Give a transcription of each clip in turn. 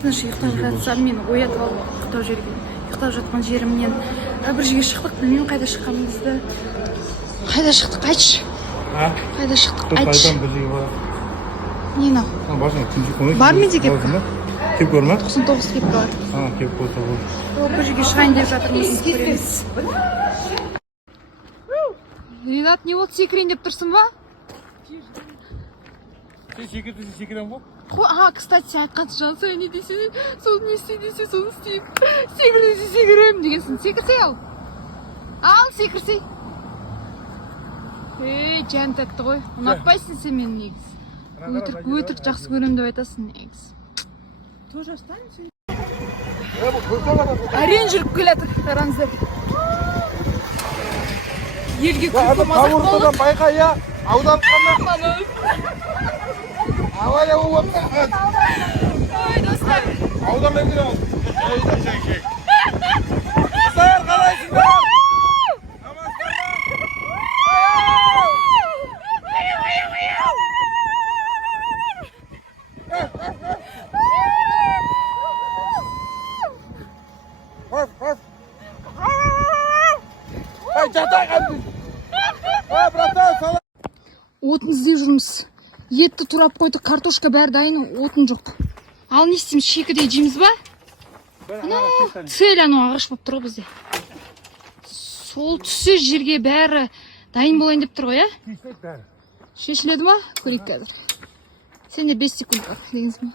тыныш ұйықтап жатсам мен оятып алып ұйықтап жатқан жерімнен бір жерге шықтық, білмеймін қайда шыққанымызды. Қайда шықтық, айтшы. Қайда шықтық, айтшы. Не мынау? Бар менде кепка? Кепка бар ма? 99 кепка бар. Кепка болса болды. Бір жерге шығайын деп жатырмыз, көреміз. Ренат, не болды, секірейін деп тұрсың ба? Сен секірем ғой? Кстати, сен айтқансың жаңа, сен не десе, соны не істей десе, соны істеймін. Секір десе, секірем дегенсің. Секірсей ал. Ал, секірсей. Жан тәтті ғой. Ұнатпайсың сен мені негіз. Өтірік жақсы көрем деп айтасың негіз. Тоже останься. Әрең жүріп келатыр, қараңыздар. Елге күлкі мазақ болды. Байқа, я, аудан қана. Авария болып отыр. Ой, достар. Аудан өңгер ал. Достар, қалайсыңдар? Отын іздеп жүрміз. Етті турап қойдық, картошка бәрі дайын, отын жоқ. Ал не істейміз, шекіде жейміз ба? Цель анау ағаш болып тұр бізде. Сол түссе жерге бәрі дайын болайын деп тұр ғой, ә? Шешіледі ма? Көрейік қазір. Сенде 5 секунд бар, дегенсің ба?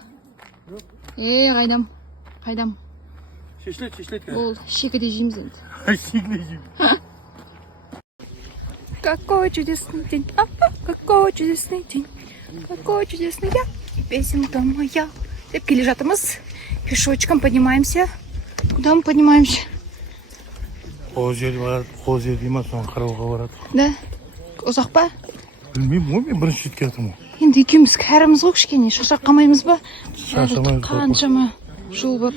Қайдам. Шешіледі. Ол шекіде жейміз енді. Шекіде жейміз. Какой чудесный день, какой чудесный день, какой чудесный я, песенка моя. Деп келе жатырмыз, пешочком поднимаемся. Куда мы поднимаемся? Қол жер дейма, соны қарауға барады. Да? Ұзақ па? Білмеймін ғой, мен бірінші жетке жатырмын. Енді екеуміз кәріміз ғой кішкене, шашақ қамаймыз ба? Шашамаймыз. Қаншама жол бар.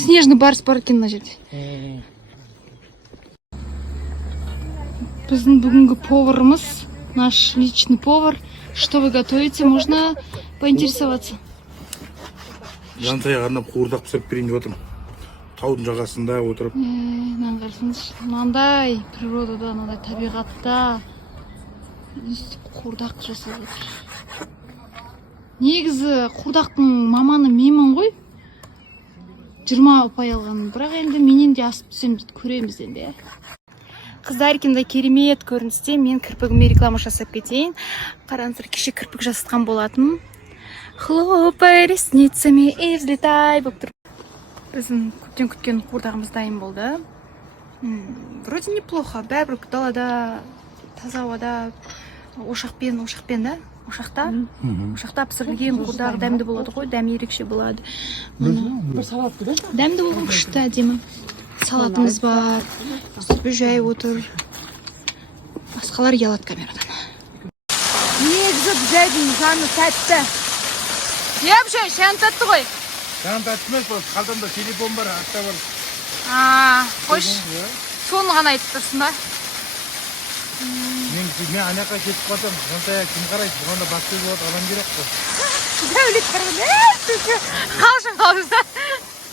Снежный барс бар екен мына жерде. Біздің бүгінгі поварымыз, наш личный повар. Что вы готовите? Можно поинтересоваться? Жантая арнап қуырдақ пісіріп берейін деп отырмын. Таудың жағасында отырып. Мынаны қарасаңызшы, мынандай природада, мынандай табиғатта қуырдақ жасап жатыр. Негізі қуырдақтың маманы менмін ғой. 20 ұпай алған, бірақ енді менен де асып түсем дейді, көреміз енді. Қыздар екенде керемет көріністе, мен кірпігіме реклама жасап кетейін. Қараңыздар, кеше кірпік жасатқан болатын. Хлопай ресницами и взлетай болып тұр. Біздің көптен күткен қуырдағымыз дайын болды. Вроде неплохо, бәрібір далада, таза ауада, ошақпен да? Ошақта пісірілген қуырдағы дәмді болады ғой, дәм ерекше болады. Бір салатты да? Дәмді болған күшті әдемі. Салатымыз бар, сүпі жай отыр. Басқалар ұялады камерадан. Негізі біздердің жаны тәтті. Епші, шән тәтті ғой. Шән тәтті емес, қалданда телефон бар, ақша бар. Қош, соны ғана айтып тұрсың ба? Мен анаққа кетіп қалсам, жантая кім қарайды, бұғанда басты болады, алам керек қой. Дәулет тұрғын, қалшын.